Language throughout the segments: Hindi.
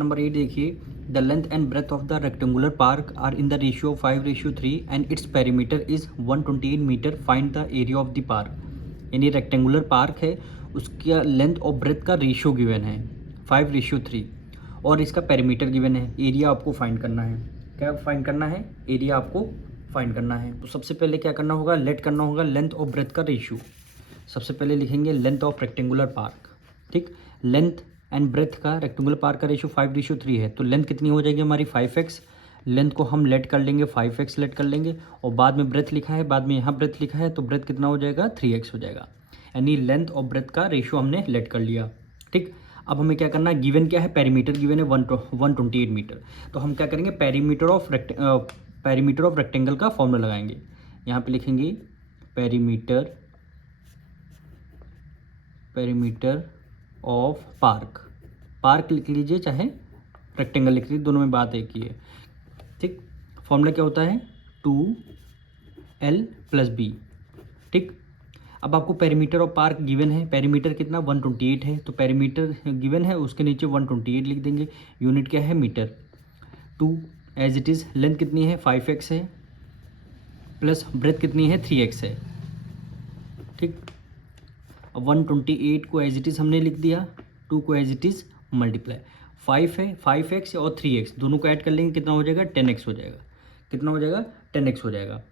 नंबर 8 देखिए, the length and breadth of the rectangular park are in the ratio 5:3 and its perimeter is 128 metre, find the area of the park. यानी रेक्टेंगुलर पार्क है, उसका लेंथ और ब्रेथ का रेशियो गिवन है 5:3 और इसका पेरीमीटर गिवन है। एरिया आपको फाइंड करना है। क्या फाइंड करना है? एरिया आपको फाइंड करना है। तो सबसे पहले क्या करना होगा? लेट करना होगा लेंथ और ब्रेथ का रेशियो। सबसे पहले लिखेंगे लेंथ ऑफ रेक्टेंगुलर पार्क। ठीक, लेंथ एंड ब्रेथ का रेक्टेंगुलर पार्क का रेशियो 5:3 है, तो लेंथ कितनी हो जाएगी हमारी 5x। लेंथ को हम लेट कर लेंगे 5x लेट कर लेंगे, और बाद में ब्रेथ लिखा है, बाद में यहाँ ब्रेथ लिखा है, तो ब्रेथ कितना हो जाएगा 3x हो जाएगा। यानी लेंथ और ब्रेथ का रेशियो हमने लेट कर लिया। ठीक, अब हमें क्या करना है? गिवन क्या है? पेरीमीटर गिवन है 128 मीटर। तो हम क्या करेंगे? पेरीमीटर ऑफ रेक्टेंगल का फॉर्मूला लगाएंगे। यहाँ पे लिखेंगे पेरीमीटर ऑफ पार्क लिख लीजिए, चाहे रेक्टेंगल लिख लीजिए, दोनों में बात एक ही है। ठीक, फॉर्मूला क्या होता है? 2l+b। ठीक, अब आपको पेरीमीटर ऑफ पार्क गिवन है, पेरीमीटर कितना 128 है, तो पेरीमीटर गिवन है, उसके नीचे 128 लिख देंगे। यूनिट क्या है? Metre. 2 as it is. Length कितनी है? 5x है, प्लस ब्रेथ कितनी है? 3x है। ठीक, अब 128 को एज इट इज़ हमने लिख दिया, 2 को एज इट इज़ मल्टीप्लाई। 5 है, 5x और 3x दोनों को ऐड कर लेंगे, कितना हो जाएगा? 10x हो जाएगा। कितना हो जाएगा? 10x हो जाएगा।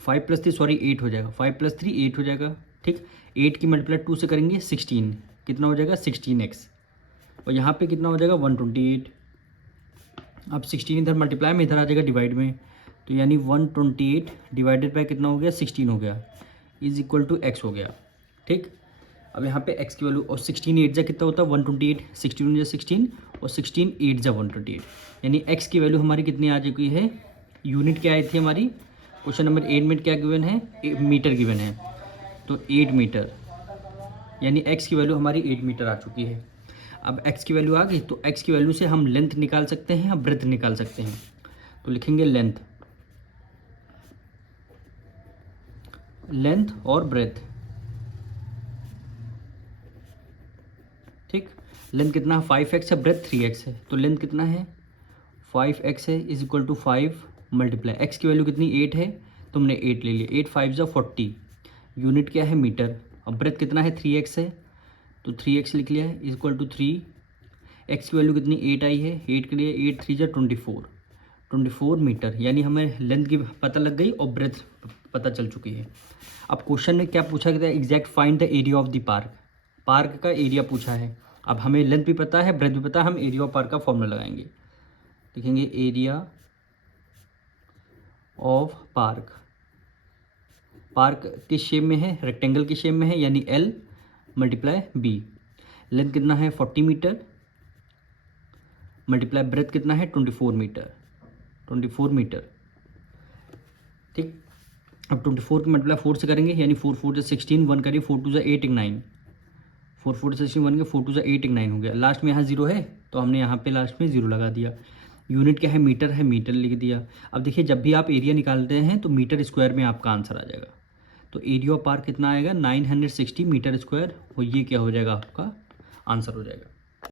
5 + 3 सॉरी 8 हो जाएगा। 5 + 3 8 हो जाएगा। ठीक, 8 की मल्टीप्लाई 2 से करेंगे 16, कितना हो जाएगा? 16x। और यहाँ पे कितना हो जाएगा? 128। अब 16 इधर मल्टीप्लाई में, इधर आ जाएगा डिवाइड में, तो यानी 128 डिवाइडेड बाय कितना हो गया? 16 हो गया, इज इक्वल टू x हो गया। ठीक, अब यहाँ पे x की वैल्यू, और 16 8 जा कितना होता है? 128। 16 जा 16 और 16 8 जा 128, यानी x की वैल्यू हमारी कितनी आ चुकी है? यूनिट क्या आई थी हमारी? क्वेश्चन नंबर 8 में क्या गिवन है? मीटर गिवन है, तो 8 मीटर, यानी x की वैल्यू हमारी 8 मीटर आ चुकी है। अब x की वैल्यू आ गई, तो x की वैल्यू से हम लेंथ निकाल सकते हैं या ब्रेथ निकाल सकते हैं। तो लिखेंगे लेंथ और ब्रेथ। ठीक, लेंथ कितना है? 5x है, ब्रेथ 3x है, तो लेंथ कितना है? 5x है, is equal to 5 multiply x की वैल्यू कितनी? 8 है, तो हमने 8 ले लिया। 8 5 जा 40, यूनिट क्या है? मीटर। अब ब्रेथ कितना है? 3x है, तो 3x लिख लिया है, इज इक्वल टू 3। x की वैल्यू कितनी? 8 आई है, 8 के लिए 8 3 जा 24 मीटर, यानी हमें लेंथ की पता लग गई और ब्रेथ पता चल चुकी है। अब क्वेश्चन में क्या पूछा गया? Exact find the area of the park का एरिया पूछा है। अब हमें लेंथ भी पता है, ब्रेथ भी पता है, हम एरिया ऑफ पार्क का फॉर्मूला लगाएंगे। लिखेंगे एरिया ऑफ पार्क किस शेप में है? रेक्टेंगल की शेप में है, यानी L × B। लेंथ कितना है? 40 मीटर, मल्टीप्लाई ब्रेथ कितना है? 24 मीटर। ठीक, अब 24 की मल्टीप्लाई 4 से करेंगे, यानी 4 4 से 16, 1 करिए, 4 2 जा 8 9, 4 4 से 16 1 के 4 2 जा 8 9 हो गया। लास्ट में यहाँ 0 है, तो हमने यहाँ पे लास्ट में 0 लगा दिया। यूनिट क्या है? मीटर है, मीटर लिख दिया। अब देखिए, जब भी आप एरिया निकालते हैं तो मीटर स्क्वायर में आपका आंसर आ जाएगा। तो एरिया ऑफ पार्क कितना आएगा? 960 मीटर स्क्वायर, और ये क्या हो जाएगा? आपका आंसर हो जाएगा।